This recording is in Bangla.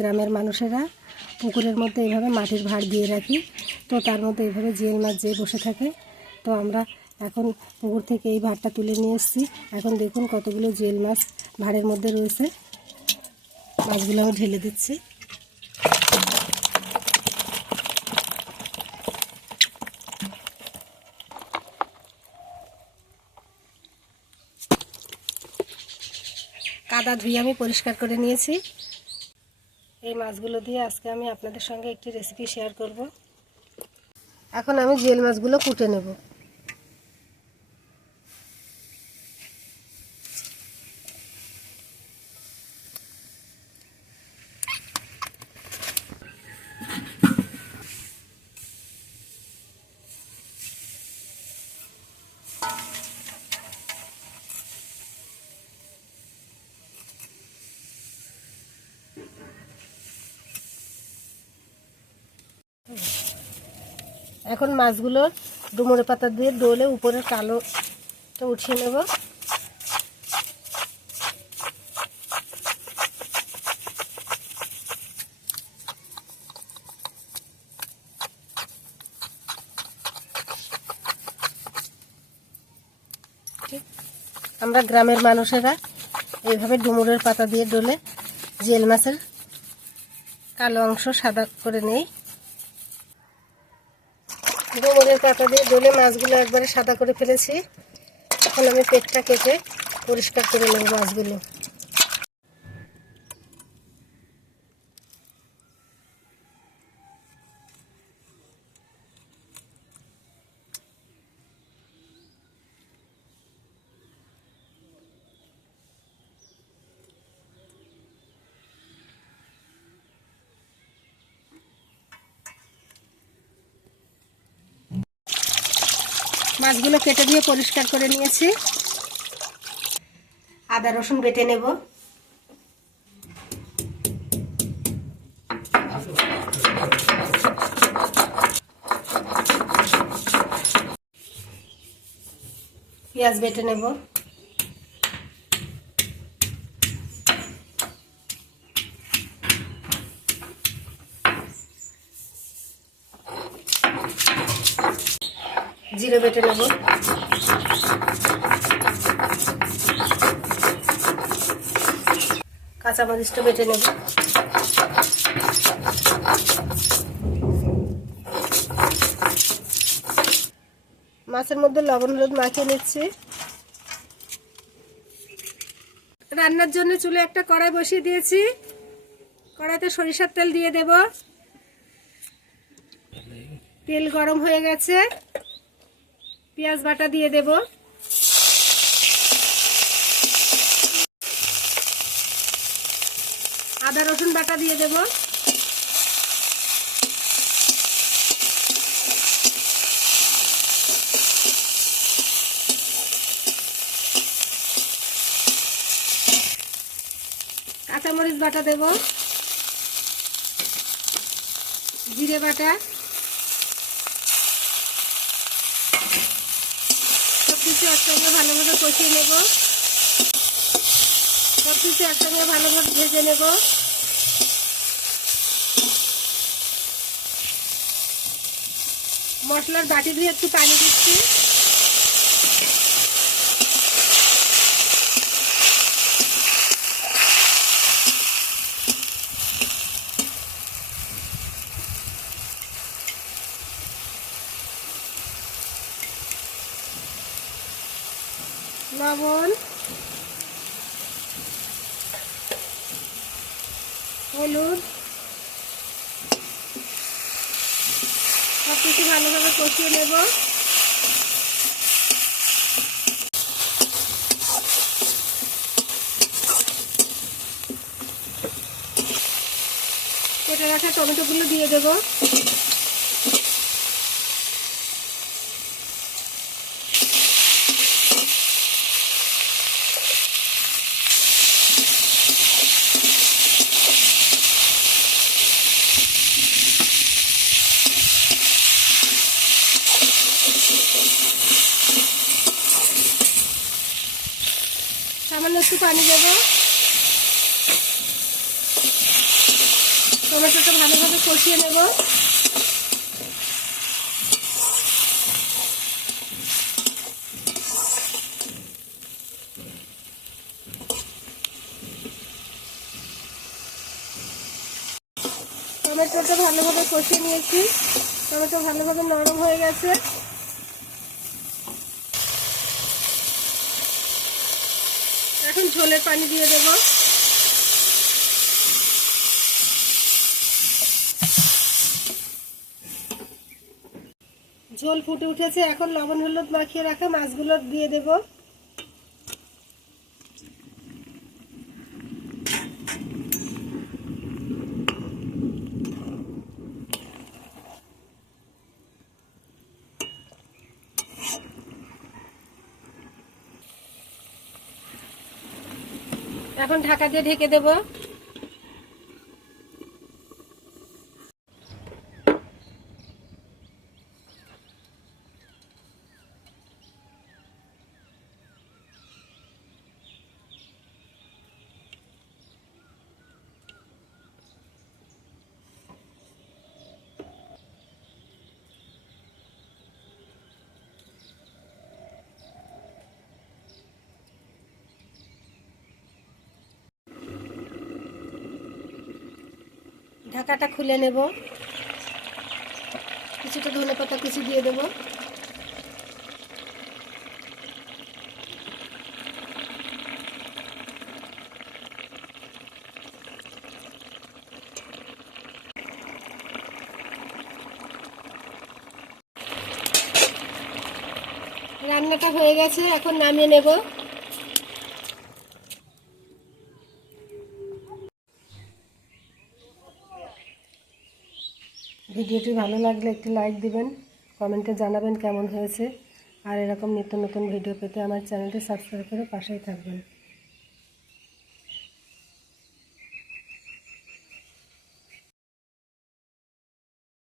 গ্রামের মানুষেরা পুকুরের মধ্যে এইভাবে মাটির ভাঁড় দিয়ে রাখি। তো তার মধ্যে এইভাবে জিয়েল মাছ যেয়ে বসে থাকে, তো আমরা এখন পুকুর থেকে এই ভাঁড়টা তুলে নিয়ে এসেছি। এখন দেখুন কতগুলো জিয়েল মাছ ভাঁড়ের মধ্যে রয়েছে। মাছগুলো আমি ঢেলে দিচ্ছি। কাদা ধুয়ে আমি পরিষ্কার করে নিয়েছি। এই মাছগুলো দিয়ে আজকে আমি আপনাদের সঙ্গে একটি রেসিপি শেয়ার করব। এখন আমি জেল মাছগুলো কুটে নেব। এখন মাছগুলো ডুমুরে পাতা দিয়ে ডোলে উপরের কালোটা উঠিয়ে নেব। আমরা গ্রামের মানুষেরা এইভাবে ডুমুরের পাতা দিয়ে ডোলে জেল মাছের কালো অংশ সাদা করে নেই। ডুমুরের পাতা দিয়ে ডলে মাছগুলো একবারে সাদা করে ফেলেছি। এখন আমি পেটটা কেটে পরিষ্কার করে নেব মাছগুলো। মাছগুলো কেটে দিয়ে পরিষ্কার করে নিয়েছি। আদা রসুন বেটে নেব। পেঁয়াজ বেটে নেব। জিরে বেটে নেব। কাঁচামরিচটা বেটে নেব। মাছের মধ্যে লবণ, হলুদ মাখিয়ে নিচ্ছি। রান্নার জন্য চুলে একটা কড়াই বসিয়ে দিয়েছি। কড়াইতে সরিষার তেল দিয়ে দেব। তেল গরম হয়ে গেছে। পেঁয়াজ বাটা দিয়ে দেব। আদা রসুন বাটা দিয়ে দেব। কাঁচামরিচ বাটা দেব। জিরে বাটা। কিছু একসঙ্গে ভালোভাবে কষিয়ে নেব। সব কিছু একসঙ্গে ভালোভাবে ভেজে নেব। মশলার বাটি দিয়ে একটু পানি দিচ্ছি। লবণ হলুদ সব কিছু ভালোভাবে কষিয়ে নেব। কেটে রাখা টমেটোগুলো দিয়ে দেবো। একটু পানি দেবো। টমেটোটা ভালোভাবে কষিয়ে নেব। টমেটোটা ভালোভাবে কষিয়ে নিয়েছি। টমেটো ভালোভাবে নরম হয়ে গেছে। এখন ঝোলের পানি দিয়ে দেব। ঝোল ফুটে উঠেছে, এখন লবণ হলুদ মাখিয়ে রাখা মাছগুলো দিয়ে দেব। এখন ঢাকা দিয়ে ঢেকে দেবো। ঢাকাটা খুলে নেব। কিছুটা ধনে পাতা কিছু দিয়ে দেব। রান্নাটা হয়ে গেছে, এখন নামিয়ে নেব। ভিডিওটি ভালো লাগলে একটি লাইক দিবেন, কমেন্টে জানাবেন কেমন হয়েছে, আর এরকম নিত্য নতুন ভিডিও পেতে আমার চ্যানেলটি সাবস্ক্রাইব করে পাশেই থাকবেন।